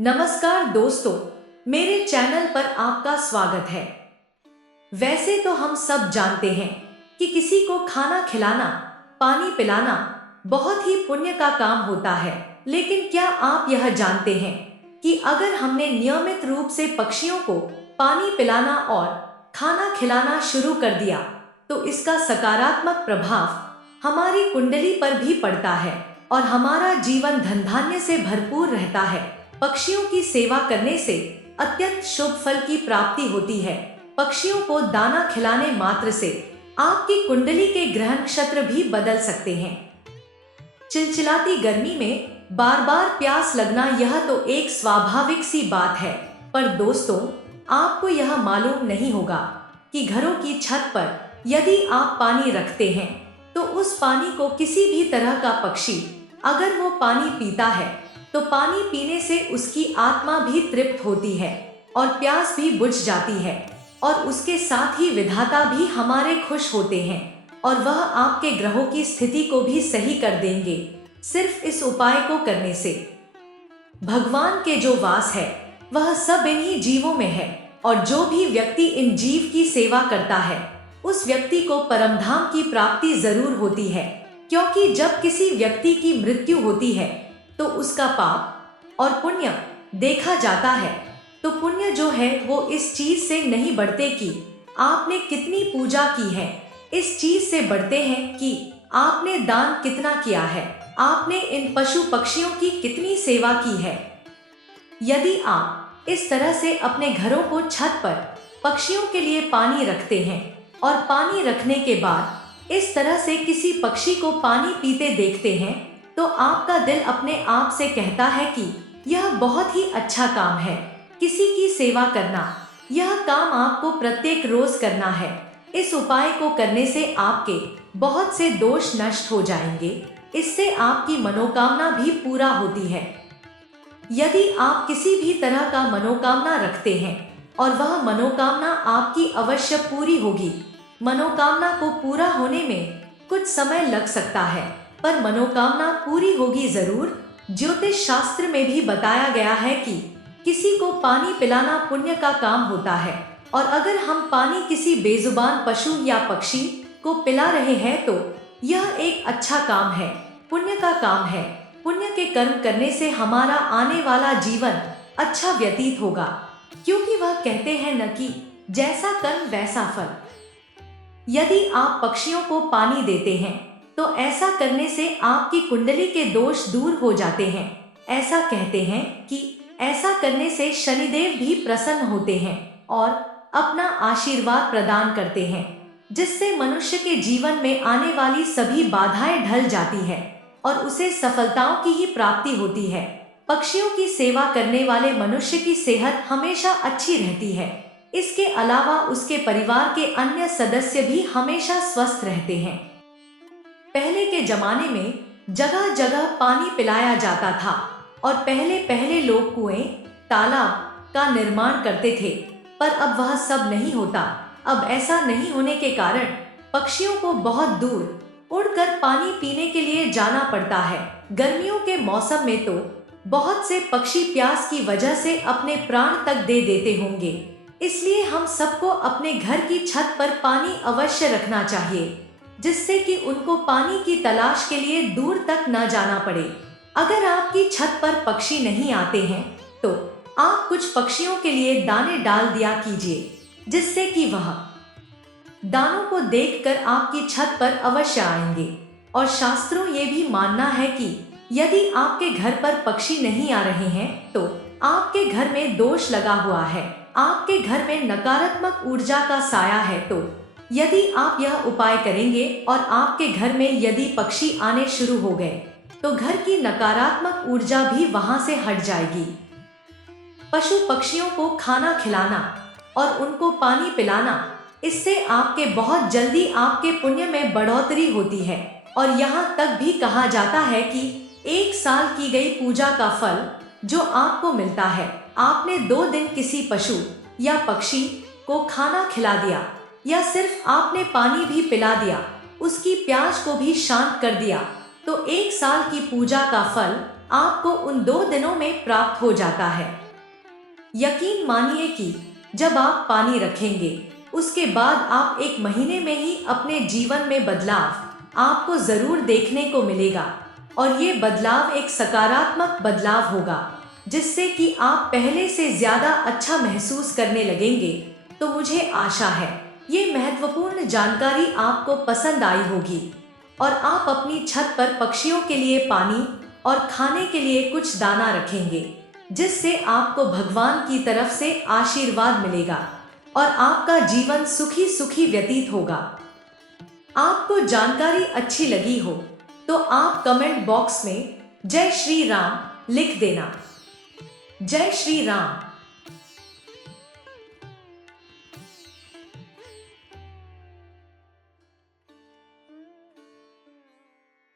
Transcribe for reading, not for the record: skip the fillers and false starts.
नमस्कार दोस्तों, मेरे चैनल पर आपका स्वागत है। वैसे तो हम सब जानते हैं कि किसी को खाना खिलाना, पानी पिलाना बहुत ही पुण्य का काम होता है। लेकिन क्या आप यह जानते हैं कि अगर हमने नियमित रूप से पक्षियों को पानी पिलाना और खाना खिलाना शुरू कर दिया तो इसका सकारात्मक प्रभाव हमारी कुंडली पर भी पड़ता है और हमारा जीवन धन धान्य से भरपूर रहता है। पक्षियों की सेवा करने से अत्यंत शुभ फल की प्राप्ति होती है। पक्षियों को दाना खिलाने मात्र से आपकी कुंडली के ग्रह नक्षत्र भी बदल सकते हैं। चिलचिलाती गर्मी में बार बार प्यास लगना यह तो एक स्वाभाविक सी बात है, पर दोस्तों आपको यह मालूम नहीं होगा कि घरों की छत पर यदि आप पानी रखते हैं तो उस पानी को किसी भी तरह का पक्षी अगर वो पानी पीता है तो पानी पीने से उसकी आत्मा भी तृप्त होती है और प्यास भी बुझ जाती है और उसके साथ ही विधाता भी हमारे खुश होते हैं और वह आपके ग्रहों की स्थिति को भी सही कर देंगे। सिर्फ इस उपाय को करने से भगवान के जो वास है वह सब इन्हीं जीवों में है और जो भी व्यक्ति इन जीव की सेवा करता है उस व्यक्ति को परमधाम की प्राप्ति जरूर होती है। क्योंकि जब किसी व्यक्ति की मृत्यु होती है तो उसका पाप और पुण्य देखा जाता है, तो पुण्य जो है वो इस चीज से नहीं बढ़ते कि आपने कितनी पूजा की है, इस चीज से बढ़ते हैं कि आपने दान कितना किया है, आपने इन पशु पक्षियों की कितनी सेवा की है। यदि आप इस तरह से अपने घरों को छत पर पक्षियों के लिए पानी रखते हैं और पानी रखने के बाद इस तरह से किसी पक्षी को पानी पीते देखते हैं तो आपका दिल अपने आप से कहता है कि यह बहुत ही अच्छा काम है। किसी की सेवा करना, यह काम आपको प्रत्येक रोज करना है। इस उपाय को करने से आपके बहुत से दोष नष्ट हो जाएंगे। इससे आपकी मनोकामना भी पूरा होती है। यदि आप किसी भी तरह का मनोकामना रखते हैं और वह मनोकामना आपकी अवश्य पूरी होगी। मनोकामना को पूरा होने में कुछ समय लग सकता है, पर मनोकामना पूरी होगी जरूर। ज्योतिष शास्त्र में भी बताया गया है कि किसी को पानी पिलाना पुण्य का काम होता है और अगर हम पानी किसी बेजुबान पशु या पक्षी को पिला रहे हैं तो यह एक अच्छा काम है, पुण्य का काम है। पुण्य के कर्म करने से हमारा आने वाला जीवन अच्छा व्यतीत होगा, क्योंकि वह कहते हैं न कि जैसा कर्म वैसा फल। यदि आप पक्षियों को पानी देते हैं तो ऐसा करने से आपकी कुंडली के दोष दूर हो जाते हैं। ऐसा कहते हैं कि ऐसा करने से शनिदेव भी प्रसन्न होते हैं और अपना आशीर्वाद प्रदान करते हैं, जिससे मनुष्य के जीवन में आने वाली सभी बाधाएं ढल जाती है और उसे सफलताओं की ही प्राप्ति होती है। पक्षियों की सेवा करने वाले मनुष्य की सेहत हमेशा अच्छी रहती है। इसके अलावा उसके परिवार के अन्य सदस्य भी हमेशा स्वस्थ रहते हैं। पहले के जमाने में जगह जगह पानी पिलाया जाता था और पहले पहले लोग कुएं, तालाब का निर्माण करते थे, पर अब वह सब नहीं होता। अब ऐसा नहीं होने के कारण पक्षियों को बहुत दूर उड़कर पानी पीने के लिए जाना पड़ता है। गर्मियों के मौसम में तो बहुत से पक्षी प्यास की वजह से अपने प्राण तक दे देते होंगे। इसलिए हम सबको अपने घर की छत पर पानी अवश्य रखना चाहिए, जिससे कि उनको पानी की तलाश के लिए दूर तक न जाना पड़े। अगर आपकी छत पर पक्षी नहीं आते हैं तो आप कुछ पक्षियों के लिए दाने डाल दिया कीजिए, जिससे कि वह दानों को देखकर आपकी छत पर अवश्य आएंगे। और शास्त्रों ये भी मानना है कि यदि आपके घर पर पक्षी नहीं आ रहे हैं तो आपके घर में दोष लगा हुआ है, आपके घर में नकारात्मक ऊर्जा का साया है। तो यदि आप यह उपाय करेंगे और आपके घर में यदि पक्षी आने शुरू हो गए तो घर की नकारात्मक ऊर्जा भी वहां से हट जाएगी। पशु पक्षियों को खाना खिलाना और उनको पानी पिलाना, इससे आपके बहुत जल्दी आपके पुण्य में बढ़ोतरी होती है। और यहाँ तक भी कहा जाता है कि 1 साल की गई पूजा का फल जो आपको मिलता है, आपने 2 दिन किसी पशु या पक्षी को खाना खिला दिया या सिर्फ आपने पानी भी पिला दिया, उसकी प्यास को भी शांत कर दिया, तो 1 साल की पूजा का फल आपको उन 2 दिनों में प्राप्त हो जाता है। यकीन मानिए कि जब आप पानी रखेंगे उसके बाद आप 1 महीने में ही अपने जीवन में बदलाव आपको जरूर देखने को मिलेगा, और ये बदलाव एक सकारात्मक बदलाव होगा जिससे कि आप पहले से ज्यादा अच्छा महसूस करने लगेंगे। तो मुझे आशा है ये महत्वपूर्ण जानकारी आपको पसंद आई होगी और आप अपनी छत पर पक्षियों के लिए पानी और खाने के लिए कुछ दाना रखेंगे, जिससे आपको भगवान की तरफ से आशीर्वाद मिलेगा और आपका जीवन सुखी सुखी व्यतीत होगा। आपको जानकारी अच्छी लगी हो तो आप कमेंट बॉक्स में जय श्री राम लिख देना। जय श्री राम।